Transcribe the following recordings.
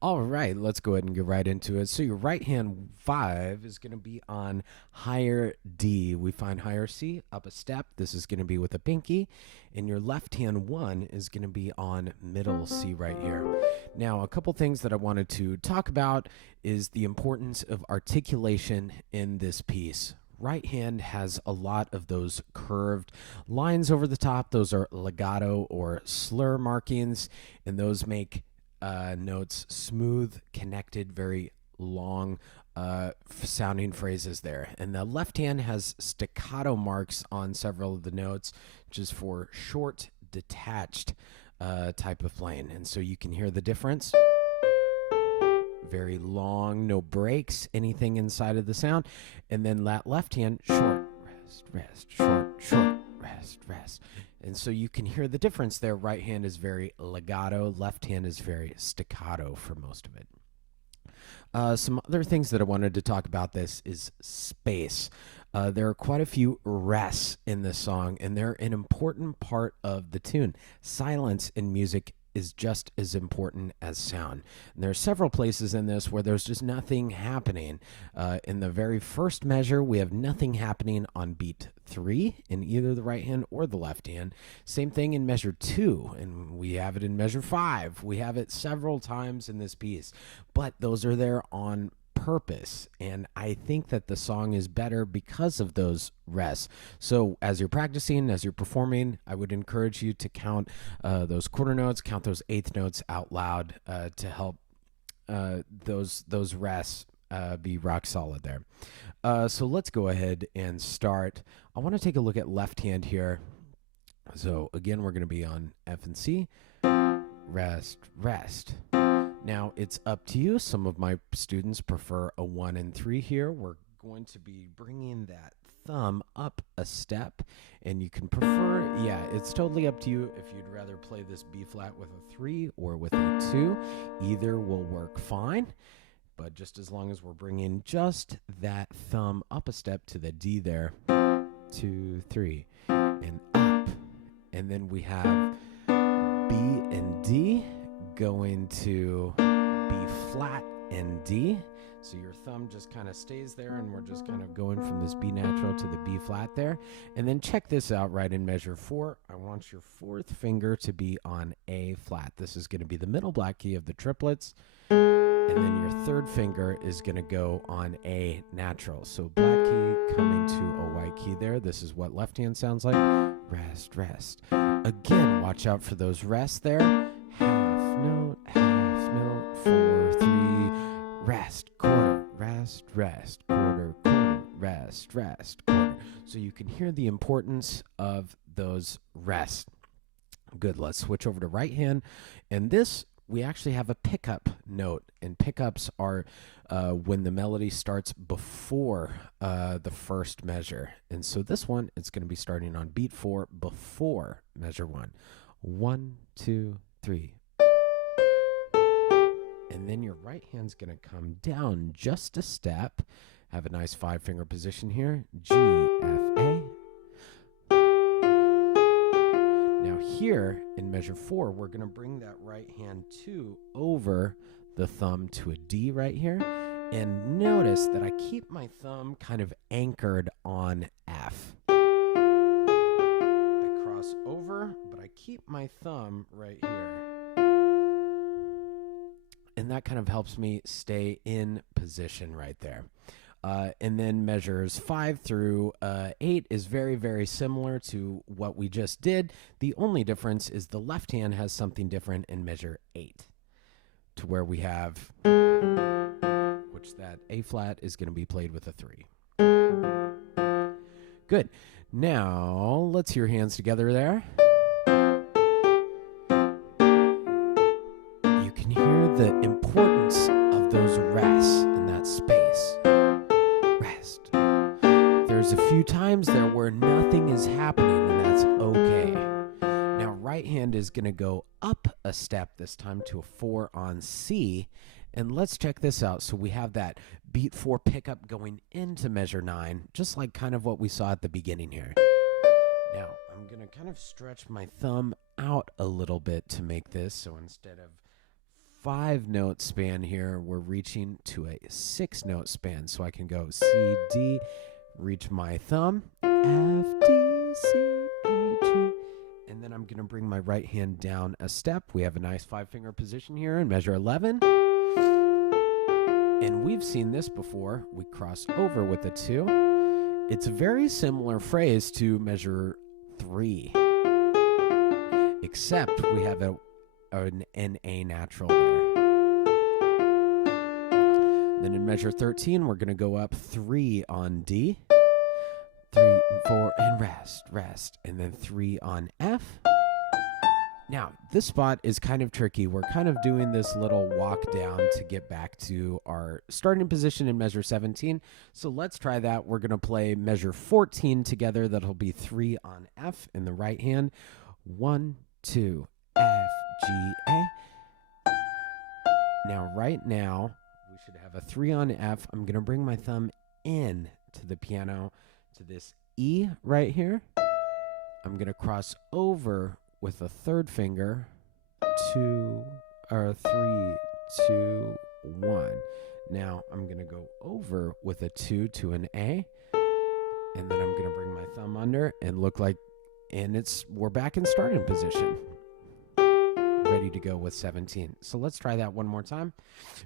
All right, let's go ahead and get right into it. So your right hand 5 is going to be on higher D. We find higher C, up a step. This is going to be with a pinky. And your left hand 1 is going to be on middle C right here. Now, a couple things that I wanted to talk about is the importance of articulation in this piece. Right hand has a lot of those curved lines over the top. Those are legato or slur markings, and those make notes smooth, connected, very long sounding phrases there. And the left hand has staccato marks on several of the notes, which is for short, detached type of playing. And so you can hear the difference. Very long, no breaks, anything inside of the sound. And then that left hand, short, rest, rest, short, short, rest, rest. And so you can hear the difference there. Right hand is very legato, left hand is very staccato for most of it. Some other things that I wanted to talk about this is space. There are quite a few rests in this song, and they're an important part of the tune. Silence in music is just as important as sound. And there are several places in this where there's just nothing happening. In the very first measure, we have nothing happening on beat 3 in either the right hand or the left hand. Same thing in measure 2, and we have it in measure 5. We have it several times in this piece, but those are there on purpose, and I think that the song is better because of those rests. So as you're practicing, as you're performing, I would encourage you to count those quarter notes, count those eighth notes out loud to help those rests be rock solid there. So let's go ahead and start. I want to take a look at left hand here. So again, we're going to be on F and C. Rest, rest. Now, it's up to you. Some of my students prefer a 1 and 3 here. We're going to be bringing that thumb up a step, and you can prefer, it's totally up to you if you'd rather play this B flat with a 3 or with a 2. Either will work fine, but just as long as we're bringing just that thumb up a step to the D there. 2, 3, and up. And then we have B and D going to B flat and D. So your thumb just kind of stays there, and we're just kind of going from this B natural to the B flat there. And then check this out right in measure 4. I want your 4th finger to be on A flat. This is going to be the middle black key of the triplets. And then your 3rd finger is going to go on A natural. So black key coming to a white key there. This is what left hand sounds like. Rest, rest. Again, watch out for those rests there. Half note, 4, 3, rest, quarter, rest, rest, quarter, quarter, rest, rest, quarter. So you can hear the importance of those rests. Good, let's switch over to right hand. And this, we actually have a pickup note, and pickups are when the melody starts before the first measure. And so this one, it's going to be starting on beat 4 before measure 1. 1, 2, 3. And then your right hand's going to come down just a step. Have a nice 5-finger position here. G, F, A. Now here in measure 4, we're going to bring that right hand 2 over the thumb to a D right here. And notice that I keep my thumb kind of anchored on F. I cross over, but I keep my thumb right here. And that kind of helps me stay in position right there. And then measures 5 through 8 is very, very similar to what we just did. The only difference is the left hand has something different in measure 8, to where we have, which that A flat is going to be played with a 3. Good. Now, let's hear hands together there. You can hear the importance of those rests in that space. Rest. There's a few times there where nothing is happening, and that's okay. Now, right hand is going to go up a step this time to a 4 on C. And let's check this out. So we have that beat 4 pickup going into measure 9, just like kind of what we saw at the beginning here. Now, I'm going to kind of stretch my thumb out a little bit to make this. So instead of 5-note span here. We're reaching to a 6-note span. So I can go C, D, reach my thumb, F, D, C, A, G. And then I'm going to bring my right hand down a step. We have a nice 5-finger position here and measure 11. And we've seen this before. We cross over with a 2. It's a very similar phrase to measure 3, except we have an A natural there. Then in measure 13, we're going to go up 3 on D, 3 and 4, and rest, and then 3 on F. Now, this spot is kind of tricky. We're kind of doing this little walk down to get back to our starting position in measure 17. So let's try that. We're going to play measure 14 together. That'll be 3 on F in the right hand. 1, 2, F, G, A. Now, right now, we should have a 3 on F. I'm going to bring my thumb in to the piano to this E right here. I'm going to cross over with a 3rd finger, 3, 2, 1. Now I'm going to go over with a 2 to an A, and then I'm going to bring my thumb under and look like, and we're back in starting position. Ready to go with 17. So let's try that one more time.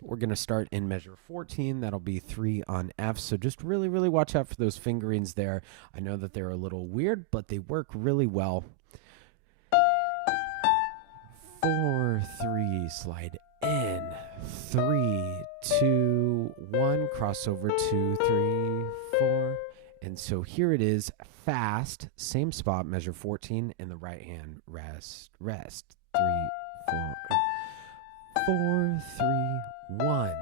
We're going to start in measure 14. That'll be 3 on F. So just really, really watch out for those fingerings there. I know that they're a little weird, but they work really well. 4, 3, slide in, 3, 2, 1, crossover 2, 3, 4. And so here it is, fast, same spot, measure 14 in the right hand, rest, 3, 4, 4, 3, 1,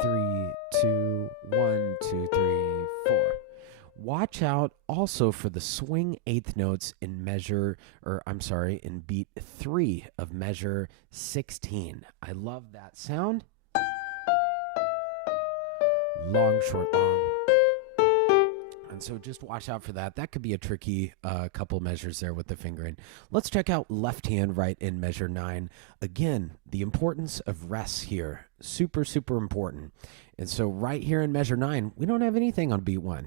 3, 2, 1, 2, 3, 4. Watch out also for the swing 8th notes in in beat 3 of measure 16. I love that sound. Long, short, long. And so just watch out for that. That could be a tricky couple measures there with the fingering. Let's check out left hand right in measure 9. Again, the importance of rests here. Super, super important. And so right here in measure 9, we don't have anything on beat 1.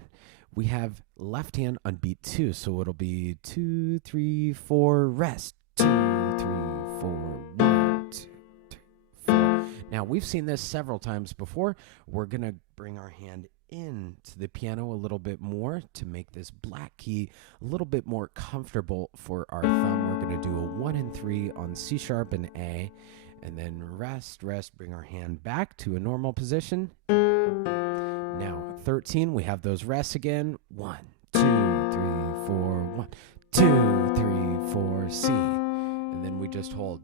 We have left hand on beat 2, so it'll be 2, 3, 4, rest. 2, 3, 4, 1, 2, 3, 4. Now, we've seen this several times before. We're going to bring our hand into the piano a little bit more to make this black key a little bit more comfortable for our thumb. We're going to do a 1 and 3 on C sharp and A, and then rest, bring our hand back to a normal position. Now, 13, we have those rests again. 1, 2, 3, 4, 1, 2, 3, 4, C. And then we just hold.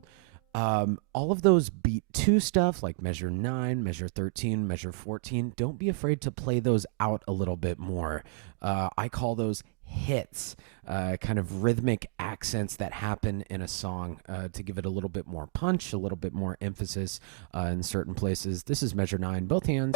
All of those beat 2 stuff, like measure 9, measure 13, measure 14, don't be afraid to play those out a little bit more. I call those hits, kind of rhythmic accents that happen in a song to give it a little bit more punch, a little bit more emphasis in certain places. This is measure 9, both hands.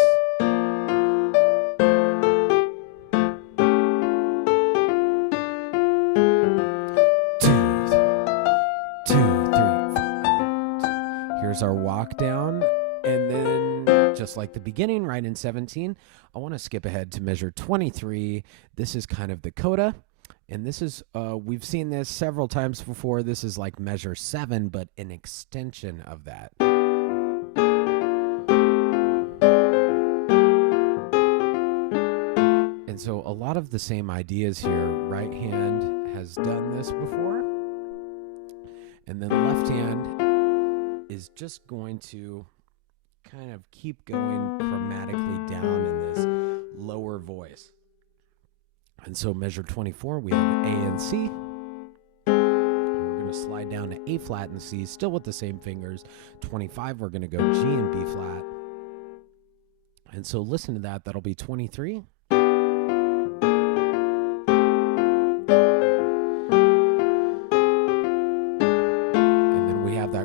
Here's our walk down, and then just like the beginning, right in 17, I want to skip ahead to measure 23. This is kind of the coda, and this is, we've seen this several times before. This is like measure 7, but an extension of that. And so a lot of the same ideas here. Right hand has done this before, and then left hand is just going to kind of keep going chromatically down in this lower voice. And so measure 24, we have A and C. And we're going to slide down to A flat and C, still with the same fingers. 25, we're going to go G and B flat. And so listen to that. That'll be 23.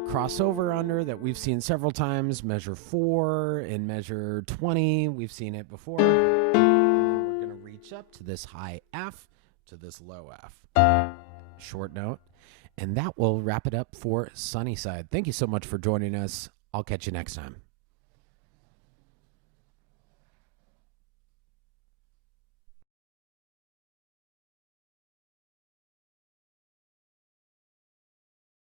Crossover under that we've seen several times, measure 4 and measure 20, we've seen it before. And then we're going to reach up to this high F to this low F. Short note. And that will wrap it up for Sunnyside. Thank you so much for joining us I'll catch you next time.